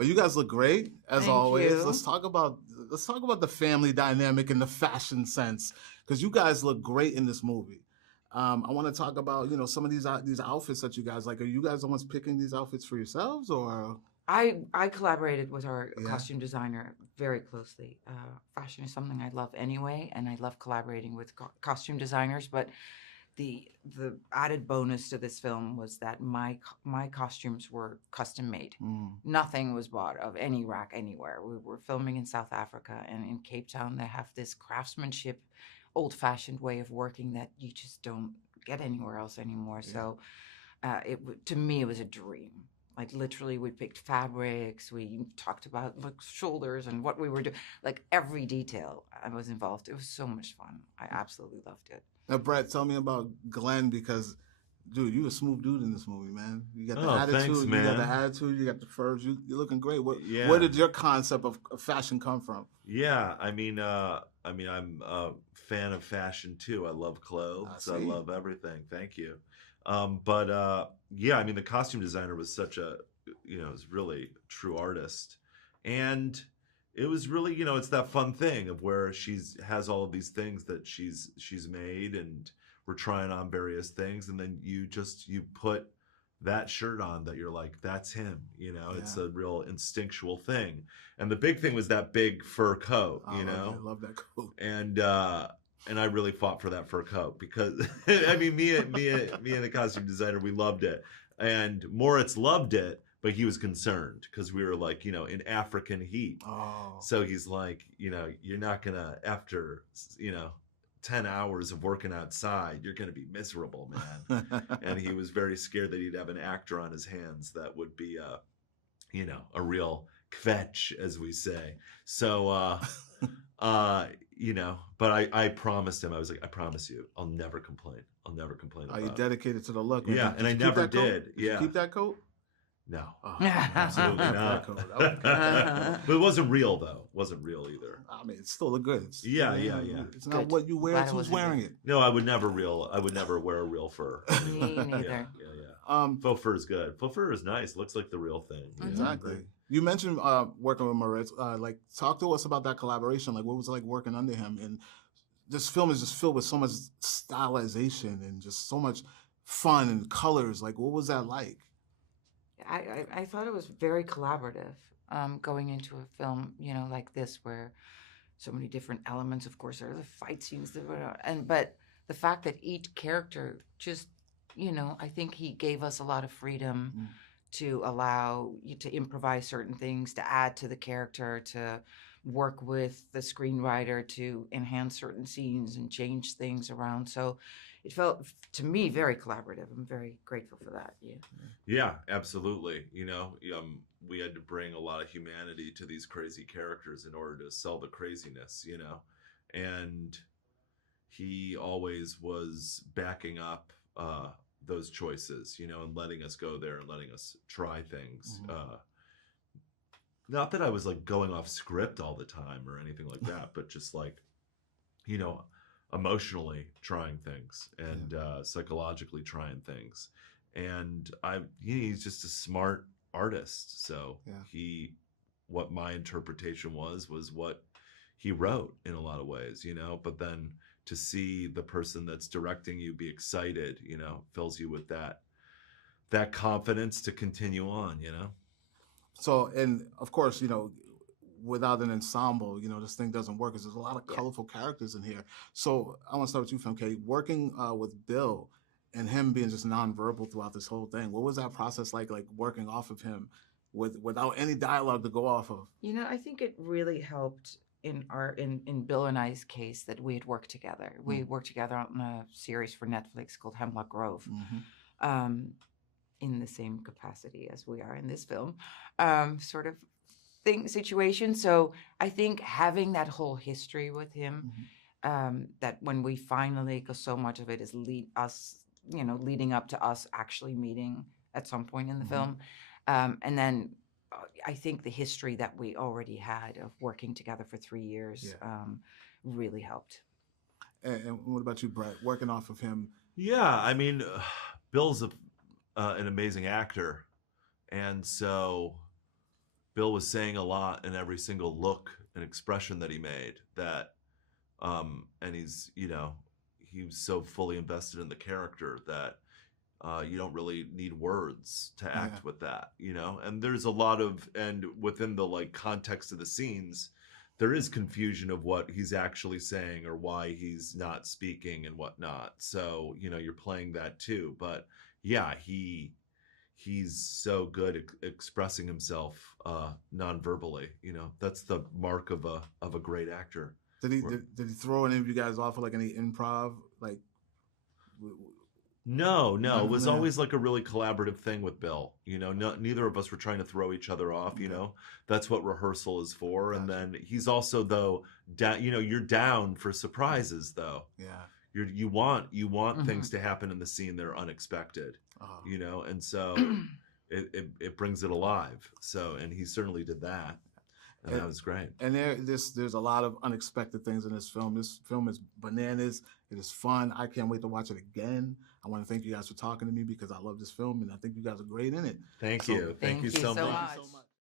But you guys look great as Thank always. you. Let's talk about the family dynamic and the fashion sense because you guys look great in this movie. I want to talk about some of these outfits that you guys like. Are you guys the ones picking these outfits for yourselves or? I collaborated with our Yeah. costume designer very closely. Fashion is something I love anyway, and I love collaborating with costume designers. But the added bonus to this film was that my costumes were custom made. Nothing was bought of any rack anywhere. We were filming in South Africa, and in Cape Town they have this craftsmanship, old-fashioned way of working that you just don't get anywhere else anymore. Yeah. So to me it was a dream. Like literally we picked fabrics, we talked about like shoulders and what we were doing, like every detail I was involved. It was so much fun. I absolutely loved it. Now, Brett, tell me about Glenn because, dude, you a smooth dude in this movie, man. You got the Oh, attitude. thanks, You got man. the attitude. You got the furs. You're looking great. Yeah. Where did your concept of fashion come from? Yeah, I'm a fan of fashion too. I love clothes. I see. love everything. Thank you. Yeah, I mean, the costume designer was such a, was really a true artist, and it was really, it's that fun thing of where has all of these things that she's made, and we're trying on various things, and then you put that shirt on that you're like, that's him. It's Yeah. a real instinctual thing. And the big thing was that big fur coat. I love that coat. And I really fought for that fur coat because I mean, me and the costume designer, we loved it, and Moritz loved it, but he was concerned because we were like, in African heat. Oh. So he's like, you're not gonna, after 10 hours of working outside, you're gonna be miserable, man. And he was very scared that he'd have an actor on his hands that would be a real kvetch, as we say. So but I promised him, I was like, I promise you, I'll never complain. I'll never complain about Are you it. dedicated to the look? Yeah, and I never did. Did you keep that coat? No, Oh, absolutely not. But it wasn't real, though. It wasn't real either. I mean, it still look good. Yeah. It's not Good. what you wear, Glad it's it who's wasn't wearing you. it. No, I would never wear a real fur. Me neither. Yeah. Faux fur is good. Faux fur is nice. Looks like the real thing. Exactly. You mentioned working with Moritz. Talk to us about that collaboration. Like, what was it like working under him? And this film is just filled with so much stylization and just so much fun and colors. Like, what was that like? I thought it was very collaborative going into a film, like this, where so many different elements. Of course, there are the fight scenes, but the fact that each character just, I think he gave us a lot of freedom to allow you to improvise certain things, to add to the character, to work with the screenwriter to enhance certain scenes and change things around. So it felt to me very collaborative. I'm very grateful for that. Yeah, absolutely. We had to bring a lot of humanity to these crazy characters in order to sell the craziness, and he always was backing up those choices, and letting us go there and letting us try things. Not that I was like going off script all the time or anything like that, but just like, emotionally trying things and psychologically trying things. And he's just a smart artist. So what my interpretation was what he wrote in a lot of ways, but then to see the person that's directing you be excited, fills you with that confidence to continue on, So, and of course, without an ensemble, this thing doesn't work because there's a lot of colorful characters in here. So I want to start with you, Famke. Working with Bill and him being just nonverbal throughout this whole thing, what was that process like working off of him without any dialogue to go off of? I think it really helped in Bill and I's case that we had worked together. We worked together on a series for Netflix called Hemlock Grove. In the same capacity as we are in this film, sort of situation. So I think having that whole history with him, that when we finally, because so much of it is leading up to us actually meeting at some point in the film, and then I think the history that we already had of working together for 3 years really helped. And what about you, Brett? Working off of him? Yeah, I mean, Bill's an amazing actor, and so Bill was saying a lot in every single look and expression that he made, that and he's, you know, he was so fully invested in the character that you don't really need words to act with that, you know. And there's a lot of, and within the like context of the scenes, there is confusion of what he's actually saying or why he's not speaking and whatnot. So, you know, you're playing that too. But yeah, he's so good at expressing himself non-verbally. You know, that's the mark of a great actor. Did he throw any of you guys off of like any improv? Like, no, it was always like a really collaborative thing with Bill. You know, neither of us were trying to throw each other off. You know, that's what rehearsal is for. Gotcha. And then he's also though, you know, you're down for surprises though. Yeah, you want things to happen in the scene that are unexpected. You know, and so it brings it alive. So, and he certainly did that. And that was great. And there's a lot of unexpected things in this film. This film is bananas. It is fun. I can't wait to watch it again. I want to thank you guys for talking to me because I love this film and I think you guys are great in it. Thank you. Thank you so much.